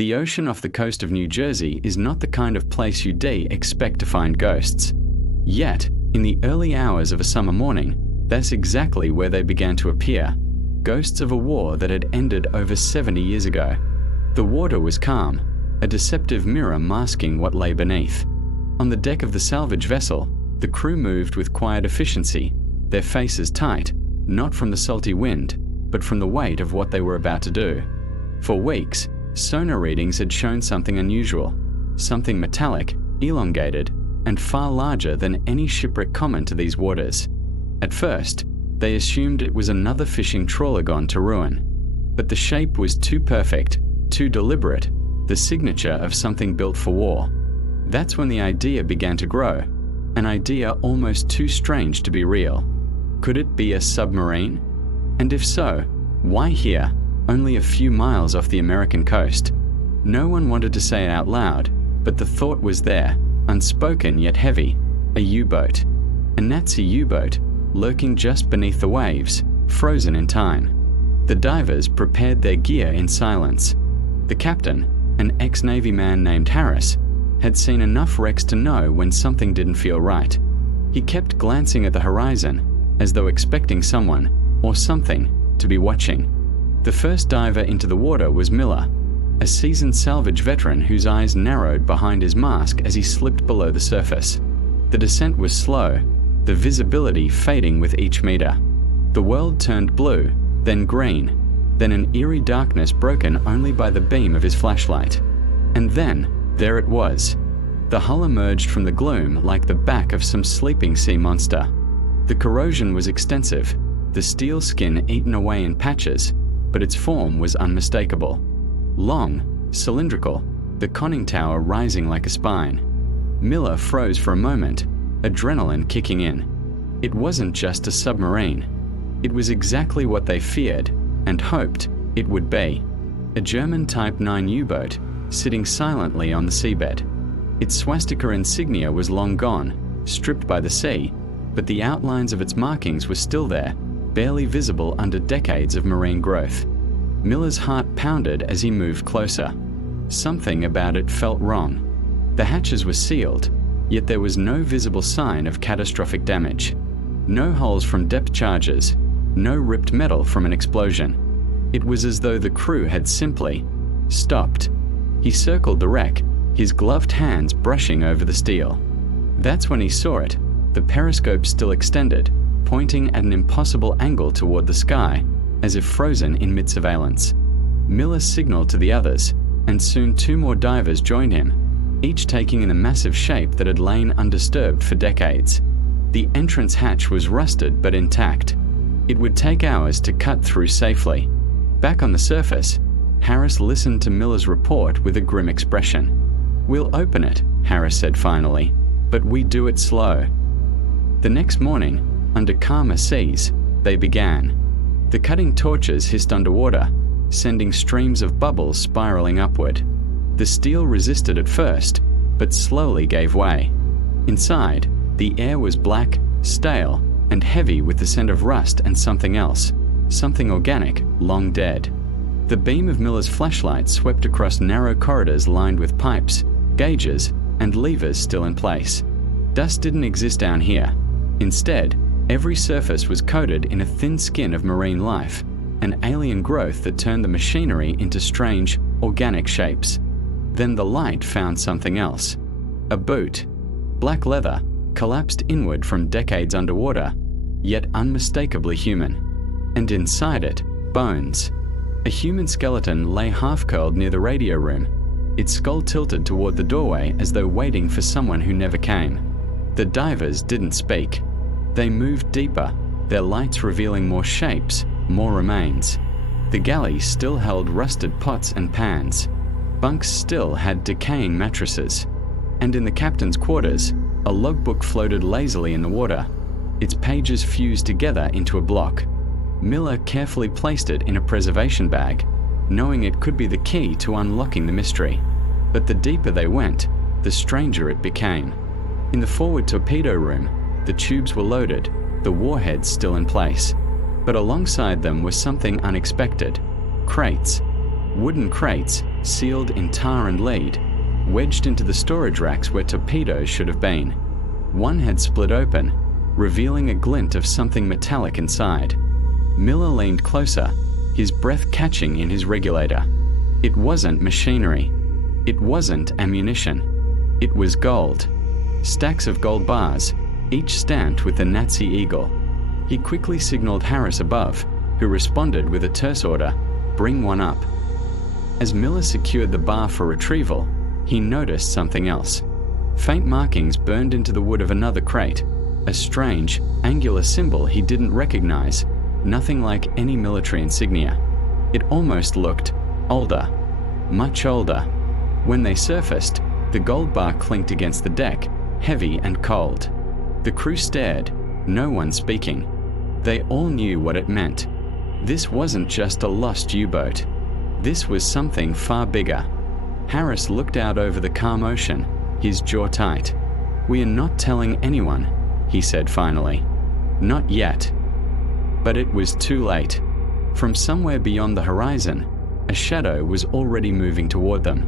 The ocean off the coast of New Jersey is not the kind of place you'd expect to find ghosts. Yet, in the early hours of a summer morning, that's exactly where they began to appear. Ghosts of a war that had ended over 70 years ago. The water was calm, a deceptive mirror masking what lay beneath. On the deck of the salvage vessel, the crew moved with quiet efficiency, their faces tight, not from the salty wind, but from the weight of what they were about to do. For weeks, sonar readings had shown something unusual, something metallic, elongated, and far larger than any shipwreck common to these waters. At first, they assumed it was another fishing trawler gone to ruin. But the shape was too perfect, too deliberate, the signature of something built for war. That's when the idea began to grow, an idea almost too strange to be real. Could it be a submarine? And if so, why here, only a few miles off the American coast? No one wanted to say it out loud, but the thought was there, unspoken yet heavy. A U-boat. A Nazi U-boat, lurking just beneath the waves, frozen in time. The divers prepared their gear in silence. The captain, an ex-Navy man named Harris, had seen enough wrecks to know when something didn't feel right. He kept glancing at the horizon, as though expecting someone, or something, to be watching. The first diver into the water was Miller, a seasoned salvage veteran whose eyes narrowed behind his mask as he slipped below the surface. The descent was slow, the visibility fading with each meter. The world turned blue, then green, then an eerie darkness broken only by the beam of his flashlight. And then, there it was. The hull emerged from the gloom like the back of some sleeping sea monster. The corrosion was extensive, the steel skin eaten away in patches, but its form was unmistakable. Long, cylindrical, the conning tower rising like a spine. Miller froze for a moment, adrenaline kicking in. It wasn't just a submarine. It was exactly what they feared and hoped it would be. A German Type 9 U-boat sitting silently on the seabed. Its swastika insignia was long gone, stripped by the sea, but the outlines of its markings were still there, barely visible under decades of marine growth. Miller's heart pounded as he moved closer. Something about it felt wrong. The hatches were sealed, yet there was no visible sign of catastrophic damage. No holes from depth charges, no ripped metal from an explosion. It was as though the crew had simply stopped. He circled the wreck, his gloved hands brushing over the steel. That's when he saw it, the periscope still extended, pointing at an impossible angle toward the sky, as if frozen in mid-surveillance. Miller signaled to the others, and soon two more divers joined him, each taking in a massive shape that had lain undisturbed for decades. The entrance hatch was rusted but intact. It would take hours to cut through safely. Back on the surface, Harris listened to Miller's report with a grim expression. "We'll open it," Harris said finally, "but we do it slow." The next morning, under calmer seas, they began. The cutting torches hissed underwater, sending streams of bubbles spiraling upward. The steel resisted at first, but slowly gave way. Inside, the air was black, stale, and heavy with the scent of rust and something else, something organic, long dead. The beam of Miller's flashlight swept across narrow corridors lined with pipes, gauges, and levers still in place. Dust didn't exist down here. Instead, every surface was coated in a thin skin of marine life, an alien growth that turned the machinery into strange, organic shapes. Then the light found something else. A boot. Black leather, collapsed inward from decades underwater, yet unmistakably human. And inside it, bones. A human skeleton lay half-curled near the radio room, its skull tilted toward the doorway as though waiting for someone who never came. The divers didn't speak. They moved deeper, their lights revealing more shapes, more remains. The galley still held rusted pots and pans. Bunks still had decaying mattresses. And in the captain's quarters, a logbook floated lazily in the water, its pages fused together into a block. Miller carefully placed it in a preservation bag, knowing it could be the key to unlocking the mystery. But the deeper they went, the stranger it became. In the forward torpedo room, the tubes were loaded, the warheads still in place. But alongside them was something unexpected. Crates. Wooden crates, sealed in tar and lead, wedged into the storage racks where torpedoes should have been. One had split open, revealing a glint of something metallic inside. Miller leaned closer, his breath catching in his regulator. It wasn't machinery. It wasn't ammunition. It was gold. Stacks of gold bars, each stamped with the Nazi eagle. He quickly signaled Harris above, who responded with a terse order, "Bring one up." As Miller secured the bar for retrieval, he noticed something else. Faint markings burned into the wood of another crate, a strange, angular symbol he didn't recognize, nothing like any military insignia. It almost looked older, much older. When they surfaced, the gold bar clinked against the deck, heavy and cold. The crew stared, no one speaking. They all knew what it meant. This wasn't just a lost U-boat. This was something far bigger. Harris looked out over the calm ocean, his jaw tight. "We are not telling anyone," he said finally. "Not yet." But it was too late. From somewhere beyond the horizon, a shadow was already moving toward them.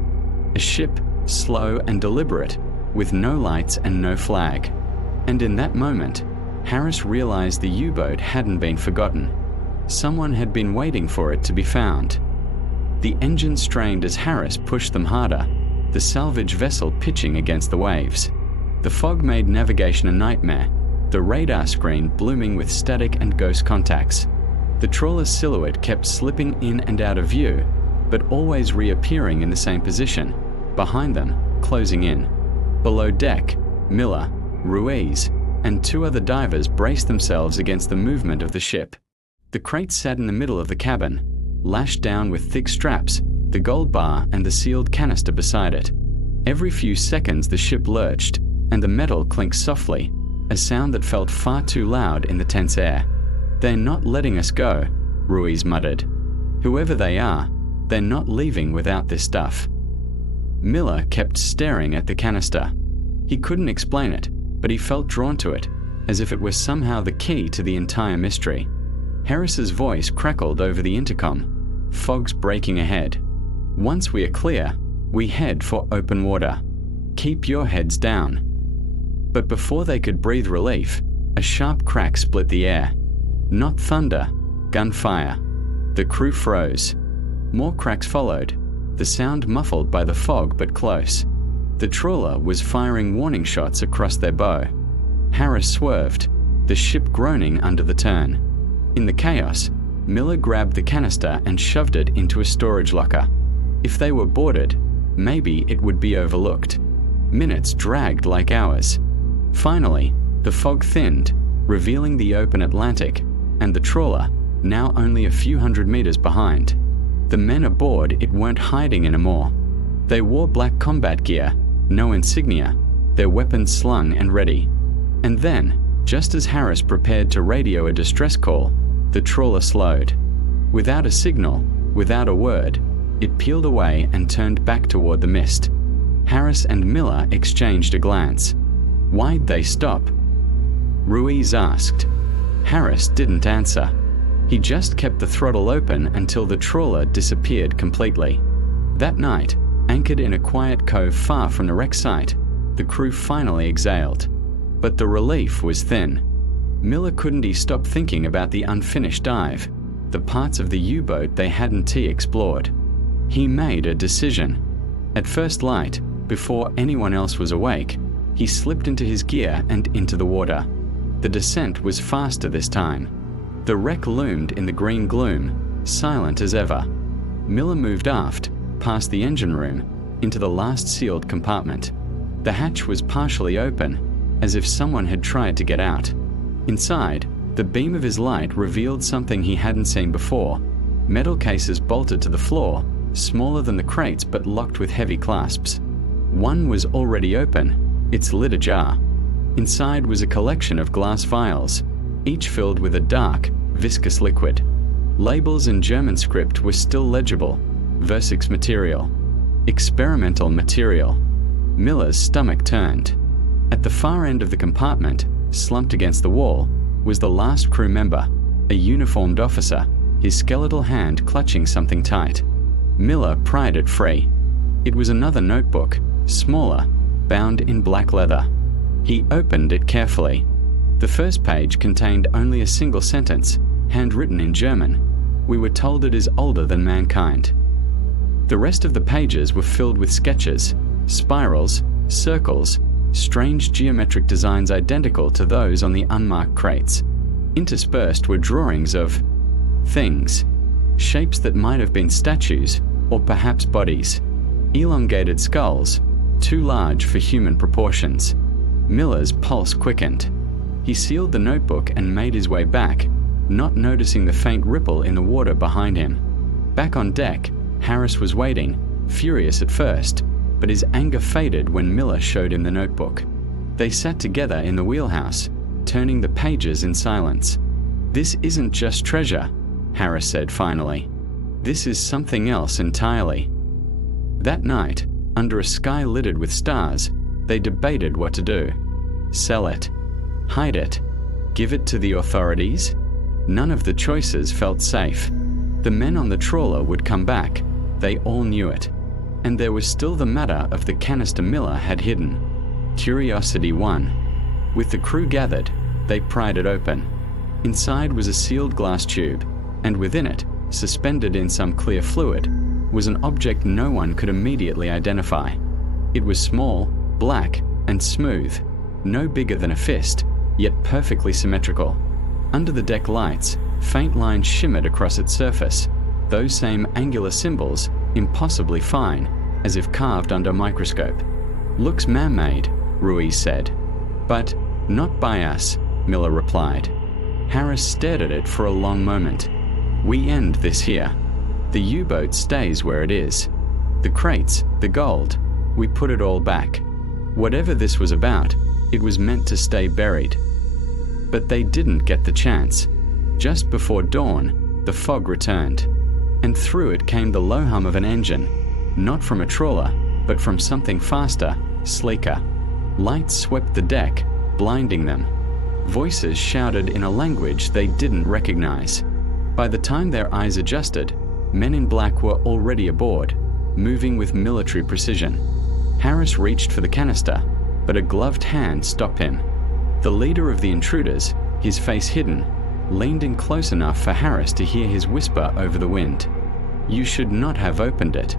A ship, slow and deliberate, with no lights and no flag. And in that moment, Harris realized the U-boat hadn't been forgotten. Someone had been waiting for it to be found. The engine strained as Harris pushed them harder, the salvage vessel pitching against the waves. The fog made navigation a nightmare, the radar screen blooming with static and ghost contacts. The trawler's silhouette kept slipping in and out of view, but always reappearing in the same position, behind them, closing in. Below deck, Miller, Ruiz, and two other divers braced themselves against the movement of the ship. The crate sat in the middle of the cabin, lashed down with thick straps, the gold bar and the sealed canister beside it. Every few seconds the ship lurched, and the metal clinked softly, a sound that felt far too loud in the tense air. "They're not letting us go," Ruiz muttered. "Whoever they are, they're not leaving without this stuff." Miller kept staring at the canister. He couldn't explain it, but he felt drawn to it, as if it was somehow the key to the entire mystery. Harris's voice crackled over the intercom. "Fog's breaking ahead. Once we are clear, we head for open water. Keep your heads down." But before they could breathe relief, a sharp crack split the air. Not thunder, gunfire. The crew froze. More cracks followed, the sound muffled by the fog but close. The trawler was firing warning shots across their bow. Harris swerved, the ship groaning under the turn. In the chaos, Miller grabbed the canister and shoved it into a storage locker. If they were boarded, maybe it would be overlooked. Minutes dragged like hours. Finally, the fog thinned, revealing the open Atlantic, and the trawler, now only a few hundred meters behind. The men aboard it weren't hiding anymore. They wore black combat gear, no insignia, their weapons slung and ready. And then, just as Harris prepared to radio a distress call, the trawler slowed. Without a signal, without a word, it peeled away and turned back toward the mist. Harris and Miller exchanged a glance. "Why'd they stop?" Ruiz asked. Harris didn't answer. He just kept the throttle open until the trawler disappeared completely. That night, anchored in a quiet cove far from the wreck site, the crew finally exhaled. But the relief was thin. Miller couldn't stop thinking about the unfinished dive, the parts of the U-boat they hadn't explored. He made a decision. At first light, before anyone else was awake, he slipped into his gear and into the water. The descent was faster this time. The wreck loomed in the green gloom, silent as ever. Miller moved aft, past the engine room, into the last sealed compartment. The hatch was partially open, as if someone had tried to get out. Inside, the beam of his light revealed something he hadn't seen before. Metal cases bolted to the floor, smaller than the crates but locked with heavy clasps. One was already open, its lid ajar. Inside was a collection of glass vials, each filled with a dark, viscous liquid. Labels in German script were still legible. Versix material. Experimental material. Miller's stomach turned. At the far end of the compartment, slumped against the wall, was the last crew member, a uniformed officer, his skeletal hand clutching something tight. Miller pried it free. It was another notebook, smaller, bound in black leather. He opened it carefully. The first page contained only a single sentence, handwritten in German. We were told it is older than mankind. The rest of the pages were filled with sketches, spirals, circles, strange geometric designs identical to those on the unmarked crates. Interspersed were drawings of things, shapes that might have been statues or perhaps bodies, elongated skulls, too large for human proportions. Miller's pulse quickened. He sealed the notebook and made his way back, not noticing the faint ripple in the water behind him. Back on deck, Harris was waiting, furious at first, but his anger faded when Miller showed him the notebook. They sat together in the wheelhouse, turning the pages in silence. "This isn't just treasure," Harris said finally. "This is something else entirely." That night, under a sky littered with stars, they debated what to do. Sell it, hide it, give it to the authorities? None of the choices felt safe. The men on the trawler would come back. They all knew it. And there was still the matter of the canister Miller had hidden. Curiosity won. With the crew gathered, they pried it open. Inside was a sealed glass tube, and within it, suspended in some clear fluid, was an object no one could immediately identify. It was small, black, and smooth, no bigger than a fist, yet perfectly symmetrical. Under the deck lights, faint lines shimmered across its surface, those same angular symbols, impossibly fine, as if carved under a microscope. "Looks man-made," Ruiz said. "But not by us," Miller replied. Harris stared at it for a long moment. "We end this here. The U-boat stays where it is. The crates, the gold, we put it all back. Whatever this was about, it was meant to stay buried." But they didn't get the chance. Just before dawn, the fog returned, and through it came the low hum of an engine, not from a trawler, but from something faster, sleeker. Lights swept the deck, blinding them. Voices shouted in a language they didn't recognize. By the time their eyes adjusted, men in black were already aboard, moving with military precision. Harris reached for the canister, but a gloved hand stopped him. The leader of the intruders, his face hidden, leaned in close enough for Harris to hear his whisper over the wind. "You should not have opened it."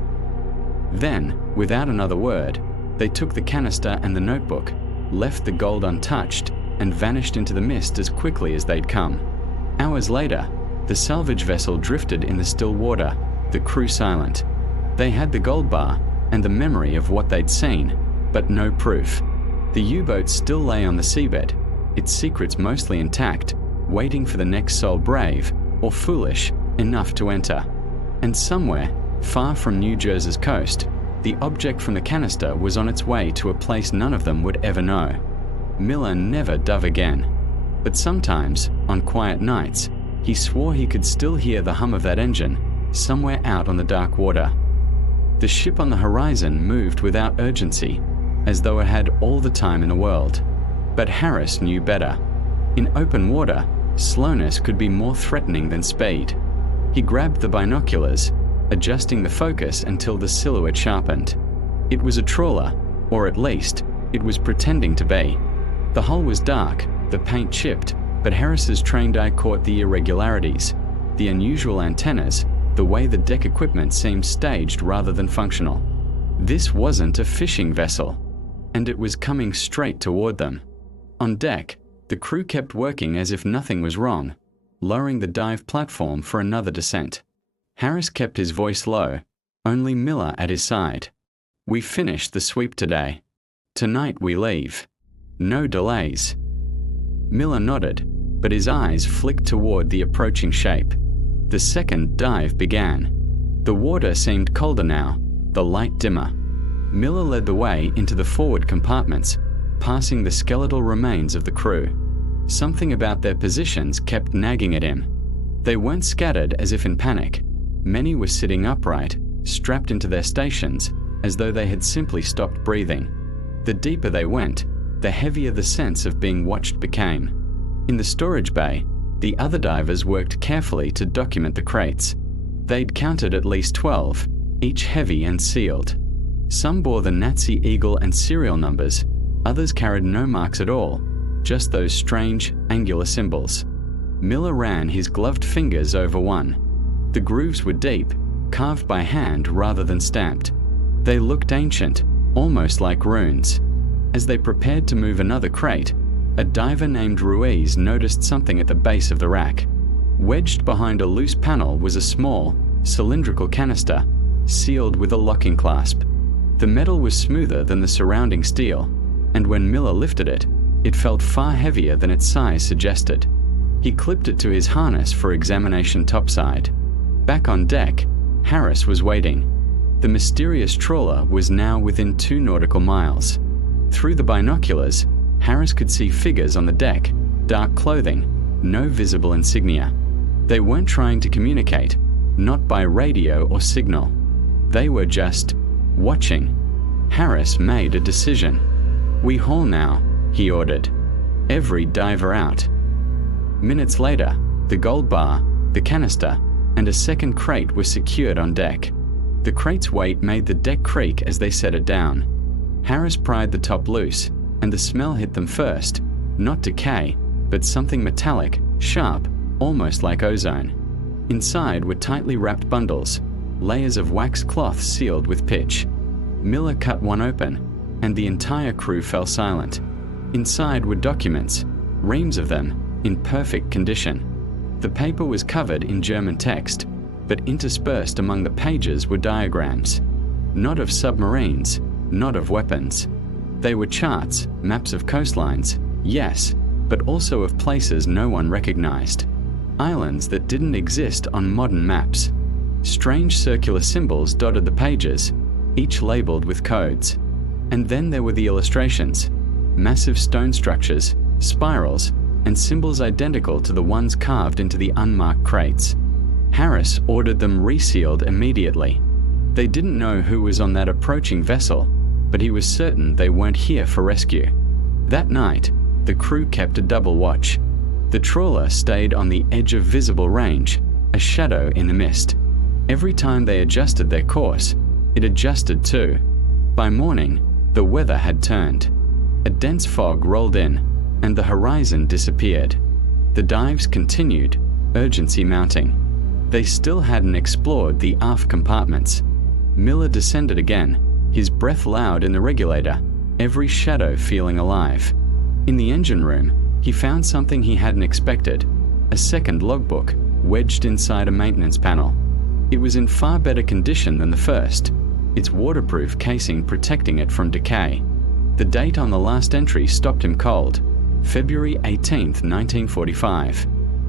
Then, without another word, they took the canister and the notebook, left the gold untouched, and vanished into the mist as quickly as they'd come. Hours later, the salvage vessel drifted in the still water, the crew silent. They had the gold bar and the memory of what they'd seen, but no proof. The U-boat still lay on the seabed, its secrets mostly intact, waiting for the next soul brave, or foolish, enough to enter. And somewhere, far from New Jersey's coast, the object from the canister was on its way to a place none of them would ever know. Miller never dove again, but sometimes, on quiet nights, he swore he could still hear the hum of that engine, somewhere out on the dark water. The ship on the horizon moved without urgency, as though it had all the time in the world. But Harris knew better. In open water, slowness could be more threatening than speed. He grabbed the binoculars, adjusting the focus until the silhouette sharpened. It was a trawler, or at least, it was pretending to be. The hull was dark, the paint chipped, but Harris's trained eye caught the irregularities, the unusual antennas, the way the deck equipment seemed staged rather than functional. This wasn't a fishing vessel, and it was coming straight toward them. On deck, the crew kept working as if nothing was wrong, lowering the dive platform for another descent. Harris kept his voice low, only Miller at his side. "We finished the sweep today. Tonight we leave. No delays." Miller nodded, but his eyes flicked toward the approaching shape. The second dive began. The water seemed colder now, the light dimmer. Miller led the way into the forward compartments, passing the skeletal remains of the crew. Something about their positions kept nagging at him. They weren't scattered as if in panic. Many were sitting upright, strapped into their stations, as though they had simply stopped breathing. The deeper they went, the heavier the sense of being watched became. In the storage bay, the other divers worked carefully to document the crates. They'd counted at least 12, each heavy and sealed. Some bore the Nazi eagle and serial numbers, others carried no marks at all, just those strange, angular symbols. Miller ran his gloved fingers over one. The grooves were deep, carved by hand rather than stamped. They looked ancient, almost like runes. As they prepared to move another crate, a diver named Ruiz noticed something at the base of the rack. Wedged behind a loose panel was a small, cylindrical canister, sealed with a locking clasp. The metal was smoother than the surrounding steel, and when Miller lifted it, it felt far heavier than its size suggested. He clipped it to his harness for examination topside. Back on deck, Harris was waiting. The mysterious trawler was now within 2 nautical miles. Through the binoculars, Harris could see figures on the deck, dark clothing, no visible insignia. They weren't trying to communicate, not by radio or signal. They were just watching. Harris made a decision. "We haul now," he ordered. "Every diver out." Minutes later, the gold bar, the canister, and a second crate were secured on deck. The crate's weight made the deck creak as they set it down. Harris pried the top loose, and the smell hit them first, not decay, but something metallic, sharp, almost like ozone. Inside were tightly wrapped bundles, layers of wax cloth sealed with pitch. Miller cut one open, and the entire crew fell silent. Inside were documents, reams of them, in perfect condition. The paper was covered in German text, but interspersed among the pages were diagrams. Not of submarines, not of weapons. They were charts, maps of coastlines, yes, but also of places no one recognized. Islands that didn't exist on modern maps. Strange circular symbols dotted the pages, each labeled with codes. And then there were the illustrations. Massive stone structures, spirals, and symbols identical to the ones carved into the unmarked crates. Harris ordered them resealed immediately. They didn't know who was on that approaching vessel, but he was certain they weren't here for rescue. That night, the crew kept a double watch. The trawler stayed on the edge of visible range, a shadow in the mist. Every time they adjusted their course, it adjusted too. By morning, the weather had turned. A dense fog rolled in, and the horizon disappeared. The dives continued, urgency mounting. They still hadn't explored the aft compartments. Miller descended again, his breath loud in the regulator, every shadow feeling alive. In the engine room, he found something he hadn't expected, a second logbook wedged inside a maintenance panel. It was in far better condition than the first, its waterproof casing protecting it from decay. The date on the last entry stopped him cold, February 18th, 1945.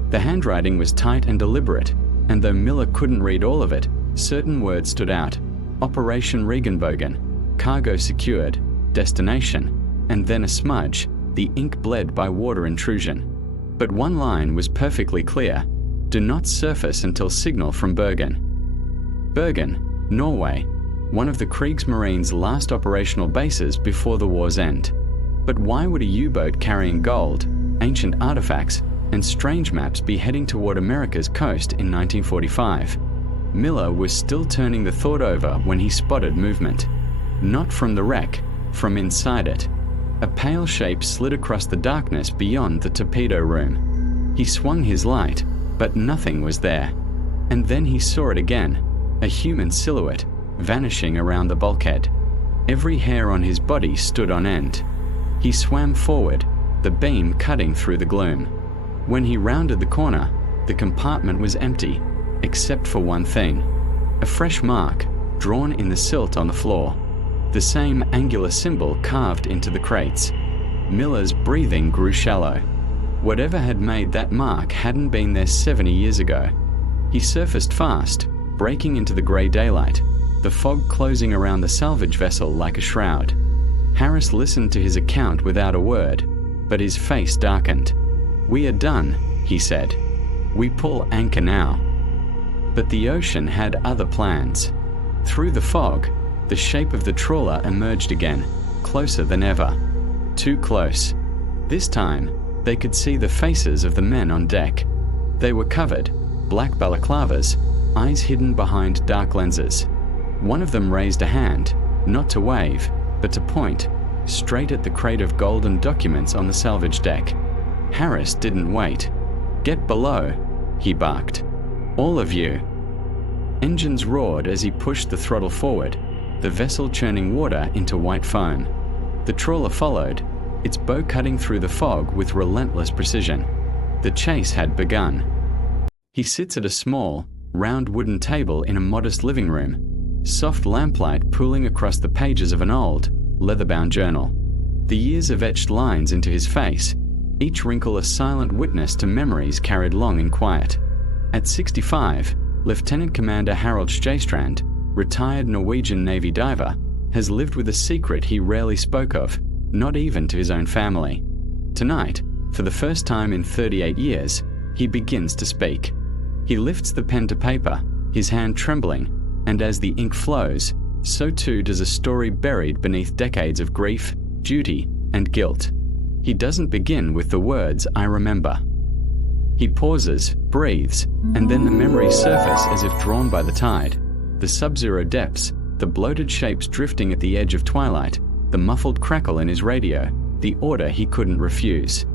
The handwriting was tight and deliberate, and though Miller couldn't read all of it, certain words stood out. Operation Regenbogen, cargo secured, destination, and then a smudge, the ink bled by water intrusion. But one line was perfectly clear: do not surface until signal from Bergen. Bergen, Norway, one of the Kriegsmarine's last operational bases before the war's end. But why would a U-boat carrying gold, ancient artifacts, and strange maps be heading toward America's coast in 1945? Miller was still turning the thought over when he spotted movement. Not from the wreck, from inside it. A pale shape slid across the darkness beyond the torpedo room. He swung his light, but nothing was there. And then he saw it again, a human silhouette, vanishing around the bulkhead. Every hair on his body stood on end. He swam forward, the beam cutting through the gloom. When he rounded the corner, the compartment was empty, except for one thing: a fresh mark, drawn in the silt on the floor. The same angular symbol carved into the crates. Miller's breathing grew shallow. Whatever had made that mark hadn't been there 70 years ago. He surfaced fast, breaking into the grey daylight, the fog closing around the salvage vessel like a shroud. Harris listened to his account without a word, but his face darkened. "We are done," he said. "We pull anchor now." But the ocean had other plans. Through the fog, the shape of the trawler emerged again, closer than ever. Too close. This time, they could see the faces of the men on deck. They were covered, black balaclavas, eyes hidden behind dark lenses. One of them raised a hand, not to wave, but to point, straight at the crate of golden documents on the salvage deck. Harris didn't wait. "Get below," he barked. "All of you." Engines roared as he pushed the throttle forward, the vessel churning water into white foam. The trawler followed, its bow cutting through the fog with relentless precision. The chase had begun. He sits at a small, round wooden table in a modest living room, soft lamplight pooling across the pages of an old, leather-bound journal. The years have etched lines into his face, each wrinkle a silent witness to memories carried long in quiet. At 65, Lieutenant Commander Harold Stjeystrand, retired Norwegian Navy diver, has lived with a secret he rarely spoke of, not even to his own family. Tonight, for the first time in 38 years, he begins to speak. He lifts the pen to paper, his hand trembling, and as the ink flows, so too does a story buried beneath decades of grief, duty, and guilt. He doesn't begin with the words, "I remember." He pauses, breathes, and then the memories surface as if drawn by the tide. The sub-zero depths, the bloated shapes drifting at the edge of twilight, the muffled crackle in his radio, the order he couldn't refuse.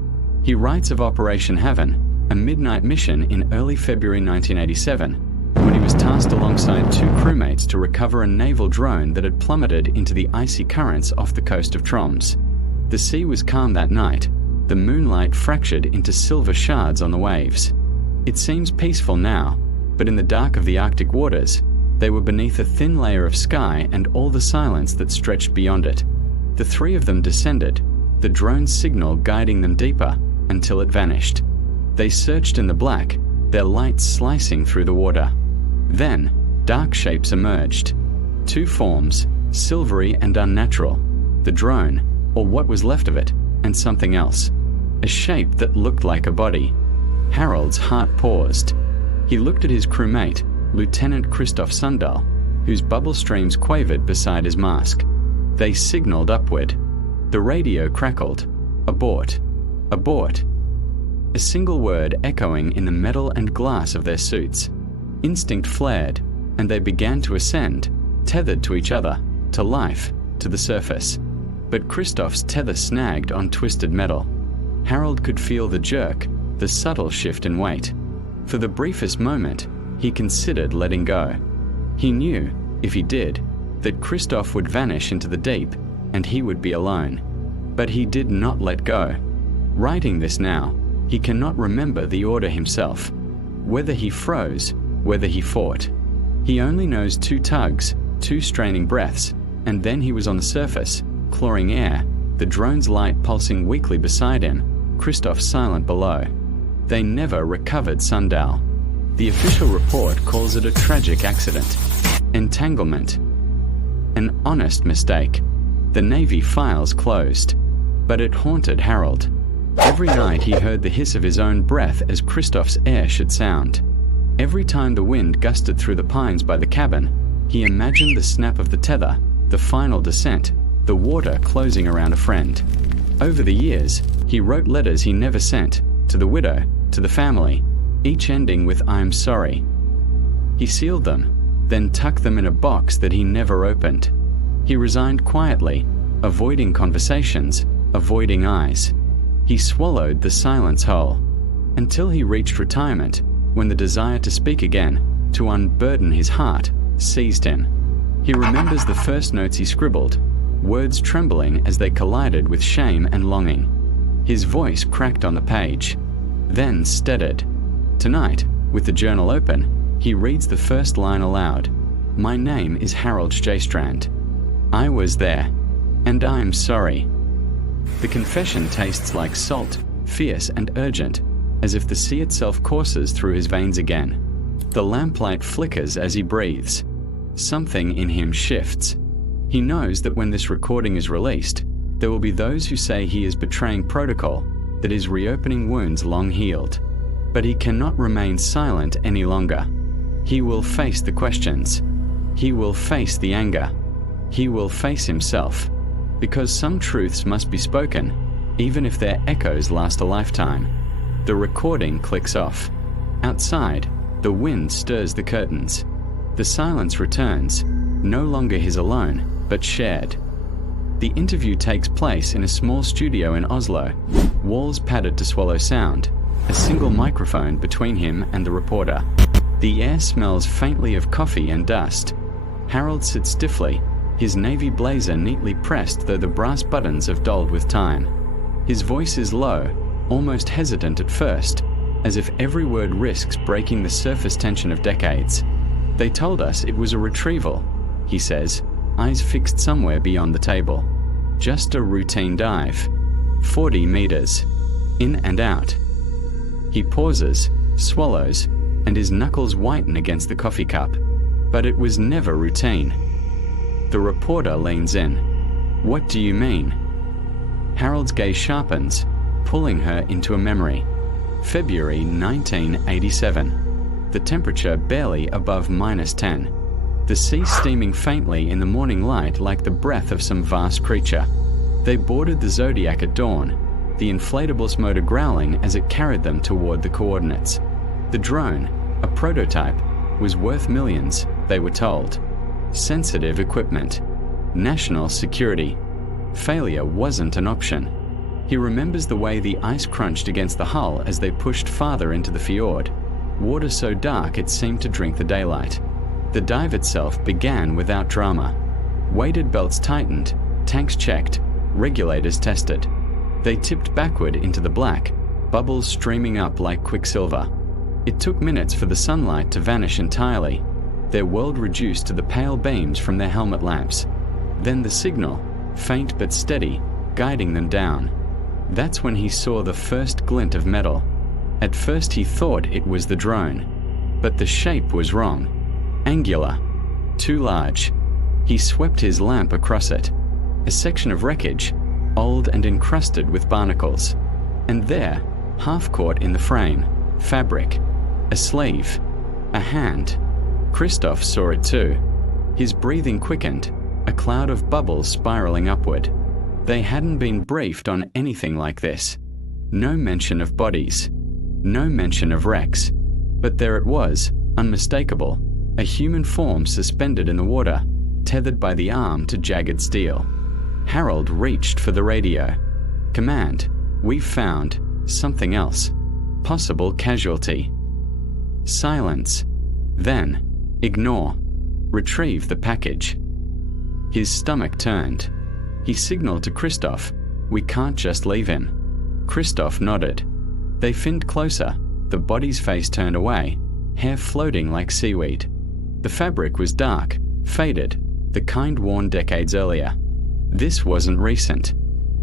He writes of Operation Heaven, a midnight mission in early February 1987, when he was tasked alongside two crewmates to recover a naval drone that had plummeted into the icy currents off the coast of Troms. The sea was calm that night, the moonlight fractured into silver shards on the waves. It seems peaceful now, but in the dark of the Arctic waters, they were beneath a thin layer of sky and all the silence that stretched beyond it. The three of them descended, the drone's signal guiding them deeper, until it vanished. They searched in the black, their light slicing through the water. Then, dark shapes emerged. Two forms, silvery and unnatural. The drone, or what was left of it, and something else. A shape that looked like a body. Harold's heart paused. He looked at his crewmate, Lieutenant Christoph Sundal, whose bubble streams quavered beside his mask. They signaled upward. The radio crackled. Abort. Abort. A single word echoing in the metal and glass of their suits. Instinct flared, and they began to ascend, tethered to each other, to life, to the surface. But Christoph's tether snagged on twisted metal. Harold could feel the jerk, the subtle shift in weight. For the briefest moment, he considered letting go. He knew, if he did, that Christoph would vanish into the deep, and he would be alone. But he did not let go. Writing this now, he cannot remember the order himself, whether he froze, whether he fought. He only knows two tugs, two straining breaths, and then he was on the surface, clawing air, the drone's light pulsing weakly beside him, Christoph silent below. They never recovered Sundal. The official report calls it a tragic accident. Entanglement. An honest mistake. The Navy files closed. But it haunted Harold. Every night he heard the hiss of his own breath as Christoph's air should sound. Every time the wind gusted through the pines by the cabin, he imagined the snap of the tether, the final descent, the water closing around a friend. Over the years, he wrote letters he never sent, to the widow, to the family, each ending with "I'm sorry." He sealed them, then tucked them in a box that he never opened. He resigned quietly, avoiding conversations, avoiding eyes. He swallowed the silence whole, until he reached retirement, when the desire to speak again, to unburden his heart, seized him. He remembers the first notes he scribbled, words trembling as they collided with shame and longing. His voice cracked on the page, then steadied. Tonight, with the journal open, he reads the first line aloud. "My name is Harold Stjeystrand. I was there, and I'm sorry." The confession tastes like salt, fierce and urgent, as if the sea itself courses through his veins again. The lamplight flickers as he breathes. Something in him shifts. He knows that when this recording is released, there will be those who say he is betraying protocol, that is reopening wounds long healed. But he cannot remain silent any longer. He will face the questions. He will face the anger. He will face himself. Because some truths must be spoken, even if their echoes last a lifetime. The recording clicks off. Outside, the wind stirs the curtains. The silence returns, no longer his alone, but shared. The interview takes place in a small studio in Oslo, walls padded to swallow sound, a single microphone between him and the reporter. The air smells faintly of coffee and dust. Harold sits stiffly, his navy blazer neatly pressed though the brass buttons have dulled with time. His voice is low, almost hesitant at first, as if every word risks breaking the surface tension of decades. "They told us it was a retrieval," he says, eyes fixed somewhere beyond the table. "Just a routine dive. 40 meters. In and out." He pauses, swallows, and his knuckles whiten against the coffee cup. But it was never routine. The reporter leans in. "What do you mean?" Harold's gaze sharpens, pulling her into a memory. February 1987. The temperature barely above -10. The sea steaming faintly in the morning light like the breath of some vast creature. They boarded the Zodiac at dawn, the inflatables motor growling as it carried them toward the coordinates. The drone, a prototype, was worth millions, they were told. Sensitive equipment. National security. Failure wasn't an option. He remembers the way the ice crunched against the hull as they pushed farther into the fjord. Water so dark it seemed to drink the daylight. The dive itself began without drama. Weighted belts tightened, tanks checked, regulators tested. They tipped backward into the black, bubbles streaming up like quicksilver. It took minutes for the sunlight to vanish entirely, their world reduced to the pale beams from their helmet lamps. Then the signal, faint but steady, guiding them down. That's when he saw the first glint of metal. At first he thought it was the drone, but the shape was wrong. Angular, too large. He swept his lamp across it. A section of wreckage, old and encrusted with barnacles. And there, half caught in the frame, fabric, a sleeve, a hand. Christoph saw it too. His breathing quickened, a cloud of bubbles spiraling upward. They hadn't been briefed on anything like this. No mention of bodies, no mention of wrecks. But there it was, unmistakable, a human form suspended in the water, tethered by the arm to jagged steel. Harold reached for the radio. "Command, we've found something else. Possible casualty." Silence. Then, ignore. Retrieve the package. His stomach turned. He signaled to Christoph, "We can't just leave him." Christoph nodded. They finned closer, the body's face turned away, hair floating like seaweed. The fabric was dark, faded, the kind worn decades earlier. This wasn't recent.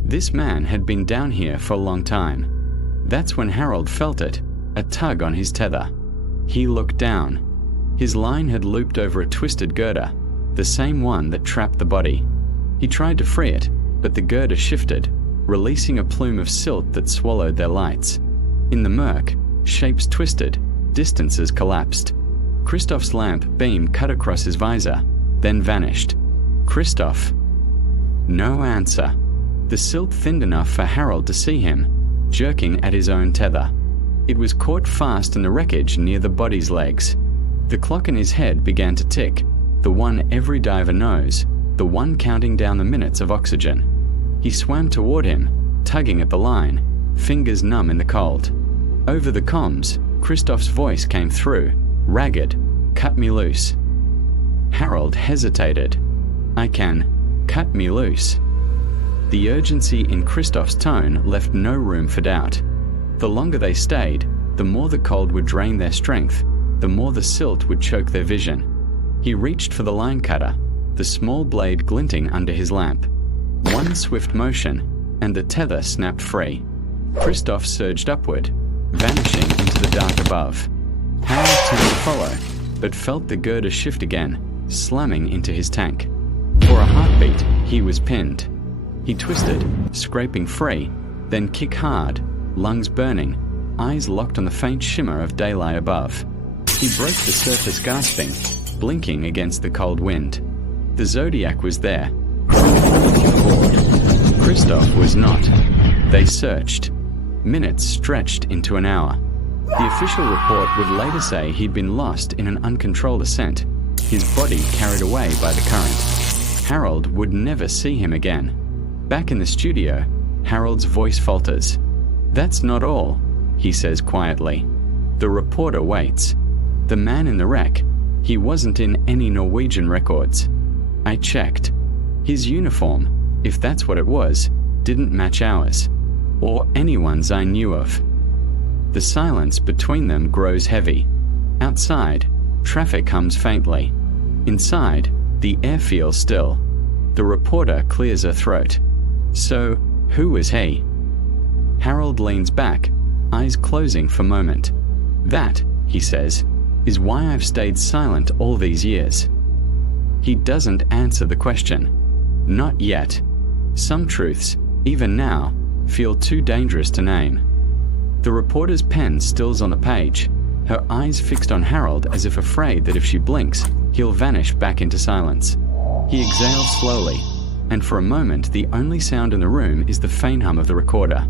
This man had been down here for a long time. That's when Harold felt it, a tug on his tether. He looked down. His line had looped over a twisted girder, the same one that trapped the body. He tried to free it, but the girder shifted, releasing a plume of silt that swallowed their lights. In the murk, shapes twisted, distances collapsed. Christoph's lamp beam cut across his visor, then vanished. Christoph. No answer. The silt thinned enough for Harold to see him, jerking at his own tether. It was caught fast in the wreckage near the body's legs. The clock in his head began to tick, the one every diver knows, the one counting down the minutes of oxygen. He swam toward him, tugging at the line, fingers numb in the cold. Over the comms, Christoph's voice came through, ragged, "Cut me loose." Harold hesitated. "I can. Cut me loose." The urgency in Christoph's tone left no room for doubt. The longer they stayed, the more the cold would drain their strength, the more the silt would choke their vision. He reached for the line cutter, the small blade glinting under his lamp. One swift motion, and the tether snapped free. Christoph surged upward, vanishing into the dark above. Harold turned to follow, but felt the girder shift again, slamming into his tank. For a heartbeat, he was pinned. He twisted, scraping free, then kick hard, lungs burning, eyes locked on the faint shimmer of daylight above. He broke the surface gasping, blinking against the cold wind. The Zodiac was there, Christoph was not. They searched. Minutes stretched into an hour. The official report would later say he'd been lost in an uncontrolled ascent. his body carried away by the current. Harold would never see him again. Back in the studio, Harold's voice falters. "That's not all," he says quietly. The reporter waits. The man in the wreck, he wasn't in any Norwegian records. I checked. His uniform, if that's what it was, didn't match ours, or anyone's I knew of. The silence between them grows heavy. Outside, traffic hums faintly. Inside, the air feels still. The reporter clears her throat. "So, who was he?" Harold leans back, eyes closing for a moment. "That," he says, "is why I've stayed silent all these years." He doesn't answer the question. Not yet. Some truths, even now, feel too dangerous to name. The reporter's pen stills on the page, her eyes fixed on Harold as if afraid that if she blinks, he'll vanish back into silence. He exhales slowly, and for a moment the only sound in the room is the faint hum of the recorder.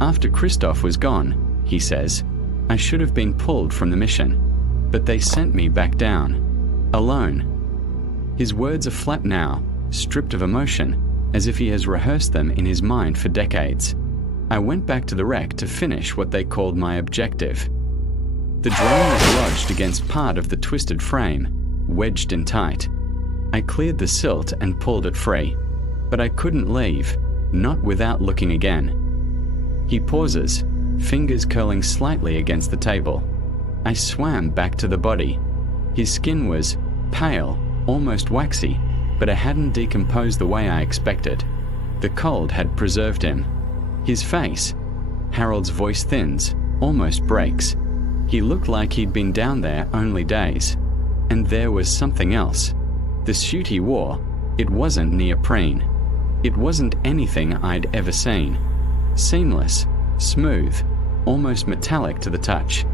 "After Christoph was gone," he says, "I should have been pulled from the mission, but they sent me back down, alone." His words are flat now, stripped of emotion, as if he has rehearsed them in his mind for decades. "I went back to the wreck to finish what they called my objective." The drone was lodged against part of the twisted frame, wedged in tight. I cleared the silt and pulled it free, but I couldn't leave, not without looking again. He pauses, fingers curling slightly against the table. I swam back to the body. His skin was pale, almost waxy, but it hadn't decomposed the way I expected. The cold had preserved him. His face, Harold's voice thins, almost breaks. He looked like he'd been down there only days. And there was something else. The suit he wore, it wasn't neoprene. It wasn't anything I'd ever seen. Seamless, smooth, almost metallic to the touch.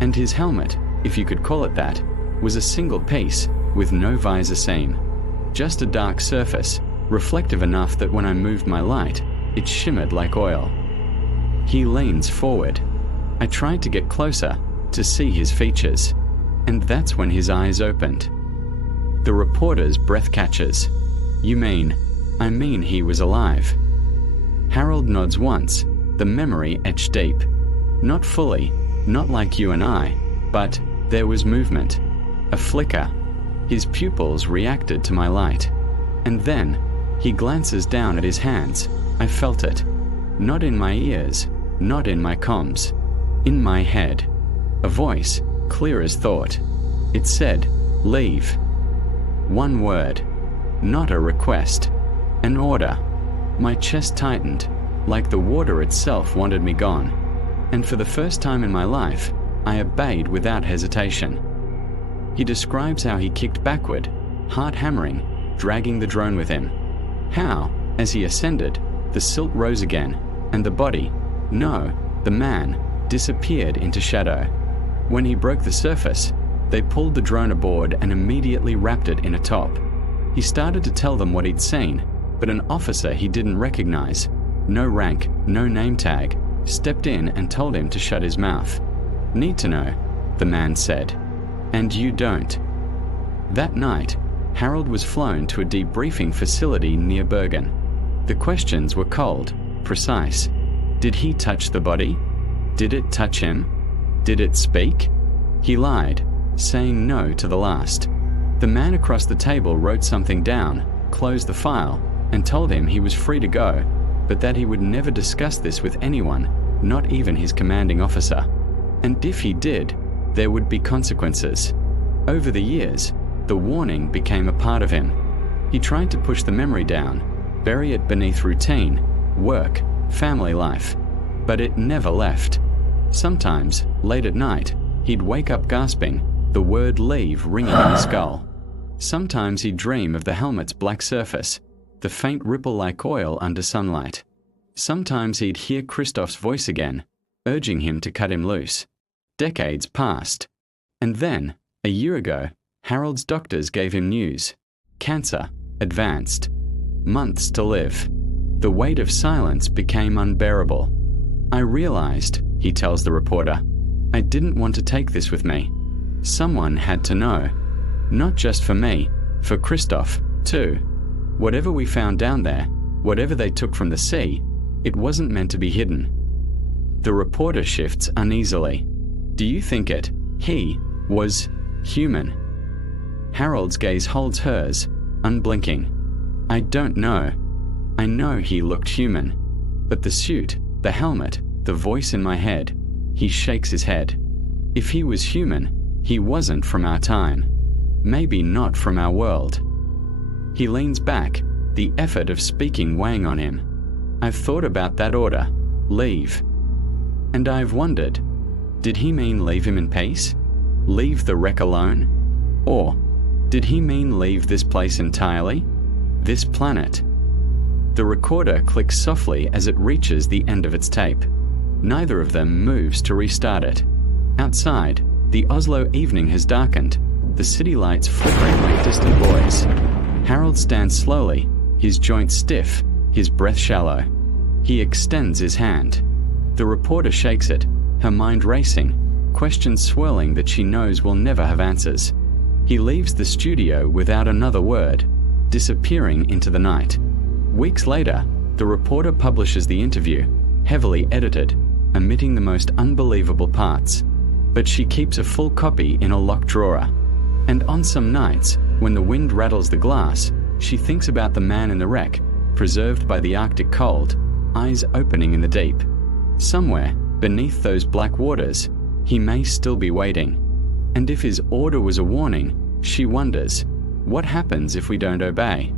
And his helmet, if you could call it that, was a single piece with no visor seam. Just a dark surface, reflective enough that when I moved my light, it shimmered like oil. He leans forward. I tried to get closer, to see his features, and that's when his eyes opened. The reporter's breath catches. "You mean, I mean he was alive." Harold nods once, the memory etched deep. Not fully, not like you and I, but there was movement. A flicker. His pupils reacted to my light. And then, he glances down at his hands. I felt it. Not in my ears, not in my comms. In my head. A voice, clear as thought. It said, "Leave." One word. Not a request. An order. My chest tightened, like the water itself wanted me gone. And for the first time in my life, I obeyed without hesitation. He describes how he kicked backward, heart hammering, dragging the drone with him. How, as he ascended, the silt rose again, and the body, no, the man, disappeared into shadow. When he broke the surface, they pulled the drone aboard and immediately wrapped it in a top. He started to tell them what he'd seen, but an officer he didn't recognize, no rank, no name tag, stepped in and told him to shut his mouth. "Need to know," the man said. "And you don't." That night, Harold was flown to a debriefing facility near Bergen. The questions were cold, precise. Did he touch the body? Did it touch him? Did it speak? He lied, saying no to the last. The man across the table wrote something down, closed the file, and told him he was free to go, but that he would never discuss this with anyone, not even his commanding officer. And if he did, there would be consequences. Over the years, the warning became a part of him. He tried to push the memory down, bury it beneath routine, work, family life, but it never left. Sometimes, late at night, he'd wake up gasping, the word leave ringing in his skull. Sometimes he'd dream of the helmet's black surface, the faint ripple like oil under sunlight. Sometimes he'd hear Christoph's voice again, urging him to cut him loose. Decades passed. And then, a year ago, Harold's doctors gave him news. Cancer, advanced. Months to live. The weight of silence became unbearable. "I realized," he tells the reporter, "I didn't want to take this with me. Someone had to know. Not just for me, for Christoph, too. Whatever we found down there, whatever they took from the sea, it wasn't meant to be hidden. The reporter shifts uneasily. Do you think he was human? Harold's gaze holds hers, unblinking. I don't know. I know he looked human. But the suit, the helmet, the voice in my head, he shakes his head. If he was human, he wasn't from our time. Maybe not from our world. He leans back, the effort of speaking weighing on him. I've thought about that order. Leave. And I've wondered, did he mean leave him in peace? Leave the wreck alone? Or did he mean leave this place entirely? This planet? The recorder clicks softly as it reaches the end of its tape. Neither of them moves to restart it. Outside, the Oslo evening has darkened, the city lights flickering like distant boys. Harold stands slowly, his joints stiff, his breath shallow. He extends his hand. The reporter shakes it, her mind racing, questions swirling that she knows will never have answers. He leaves the studio without another word, disappearing into the night. Weeks later, the reporter publishes the interview, heavily edited, omitting the most unbelievable parts. But she keeps a full copy in a locked drawer. And on some nights, when the wind rattles the glass, she thinks about the man in the wreck, preserved by the Arctic cold, eyes opening in the deep. Somewhere, beneath those black waters, he may still be waiting. And if his order was a warning, she wonders, what happens if we don't obey?